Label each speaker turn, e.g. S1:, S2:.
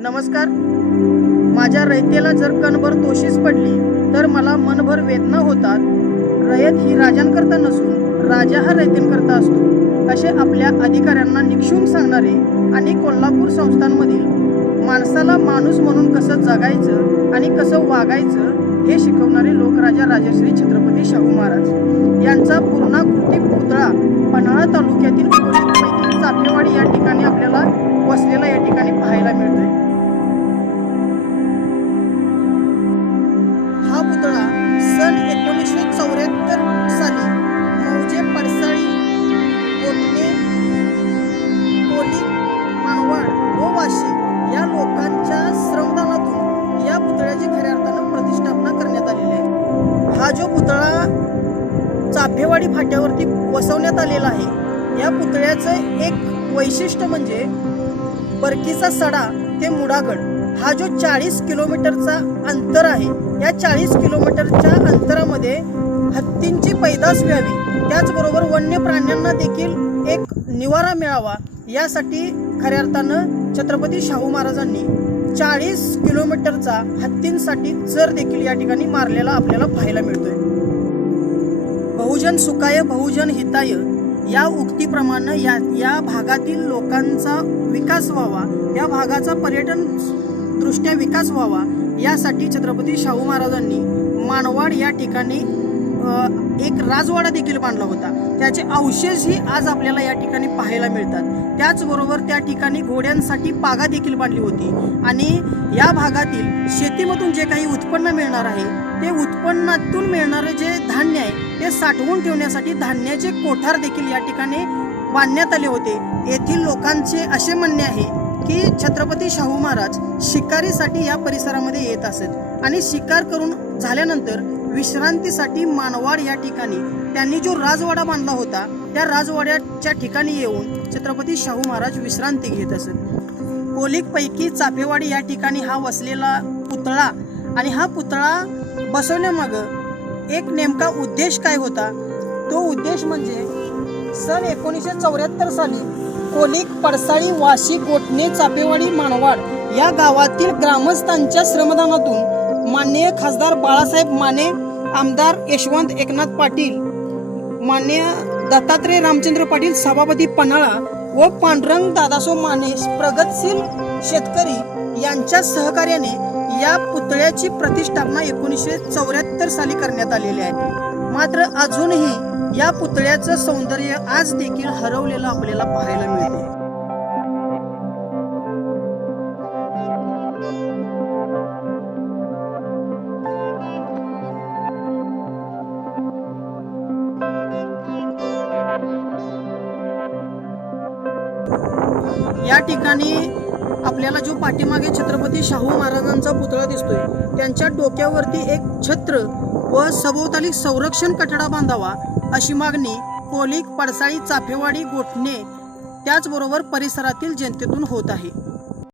S1: नमस्कार. माझ्या रयतेला जर कणभर तोशीच पडली तर मला मनभर वेदना होतात. रयत ही राजांकरता नसून राजा हा रयतेंकरता असतो असे आपल्या अधिकाऱ्यांना निक्षून सांगणारे आणि कोल्हापूर संस्थांमधील माणसाला माणूस म्हणून कसं जगायचं आणि कसं वागायचं हे शिकवणारे लोकराजा राजश्री छत्रपती शाहू महाराज. यांचा पूर्णाकृती पुतळा पन्हाळा तालुक्यातील चापेवाडी या ठिकाणी आपल्याला वसलेला या ठिकाणी पाहायला मिळतो. हा जो पुतळा चाफेवाडी फाट्यावरती बसवण्यात आलेला आहे या पुतळ्याचं एक वैशिष्ट्य म्हणजे परकीचा सडा ते मुडागड. हा जो चाळीस किलोमीटरचा अंतर आहे या चाळीस किलोमीटरच्या अंतरामध्ये हत्तींची पैदास व्हावी. त्याचबरोबर वन्य प्राण्यांना देखील एक निवारा मिळावा यासाठी खऱ्या अर्थानं छत्रपती शाहू महाराजांनी चाळीस किलोमीटरचा हत्तींसाठी चर देखील या ठिकाणी मारलेला आपल्याला पाहायला मिळतोय. बहुजन सुखाय बहुजन हिताय या उक्तीप्रमाणे या या भागातील लोकांचा विकास व्हावा या भागाचा पर्यटन दृष्ट्या विकास व्हावा यासाठी छत्रपती शाहू महाराजांनी मानवाड या ठिकाणी एक राजवाडा देखील बांधला होता. त्याचे अवशेषही आज आपल्याला या ठिकाणी पाहायला मिळतात. त्याचबरोबर त्या ठिकाणी घोड्यांसाठी पागा देखील बांधली होती. आणि या भागातील शेतीमधून जे काही उत्पन्न मिळणार आहे ते उत्पन्नातून मिळणारे जे धान्य आहे ते साठवून ठेवण्यासाठी धान्याचे कोठार देखील या ठिकाणी बांधण्यात आले होते. येथील लोकांचे असे म्हणणे आहे की छत्रपती शाहू महाराज शिकारीसाठी या परिसरामध्ये येत असत. आणि शिकार करून झाल्यानंतर विश्रांतीसाठी मानवाड या ठिकाणी. त्यांनी जो राजवाडा बांधला होता त्या राजवाड्याच्या ठिकाणी येऊन छत्रपती शाहू महाराज विश्रांती घेत असत. कोलिकपैकी चाफेवाडी या ठिकाणी हा वसलेला पुतळा आणि हा पुतळा बसवण्यामागं एक नेमका उद्देश काय होता? तो उद्देश म्हणजे सन एकोणीसशे चौऱ्याहत्तर साली कोलिक पडसाळी वाशी गोटणे चापेवाडी मानवाड या गावातील ग्रामस्थांच्या श्रमदानातून माननीय खासदार बाळासाहेब माने आमदार यशवंत एकनाथ पाटील मान्य दत्तात्रय रामचंद्र पाटील सभापती पन्हाळा व पांडुरंग दादासो माने प्रगतशील शेतकरी यांच्या सहकार्याने या पुतळ्याची प्रतिष्ठापना एकोणीसशे चौऱ्याहत्तर साली करण्यात आलेली आहे. मात्र अजूनही या पुतळ्याचं सौंदर्य आज देखील हरवलेलं आपल्याला पाहायला मिळते या ठिकाणी आपल्याला जो पाठीमागे छत्रपती शाहू महाराजांचा पुतळा दिसतोय त्यांच्या डोक्यावरती एक छत्र व सभोवताली संरक्षण कठडा बांधावा अशी मागणी कोलिक पडसाळी चाफेवाडी गोठणे त्याचबरोबर परिसरातील जनतेतून होत आहे.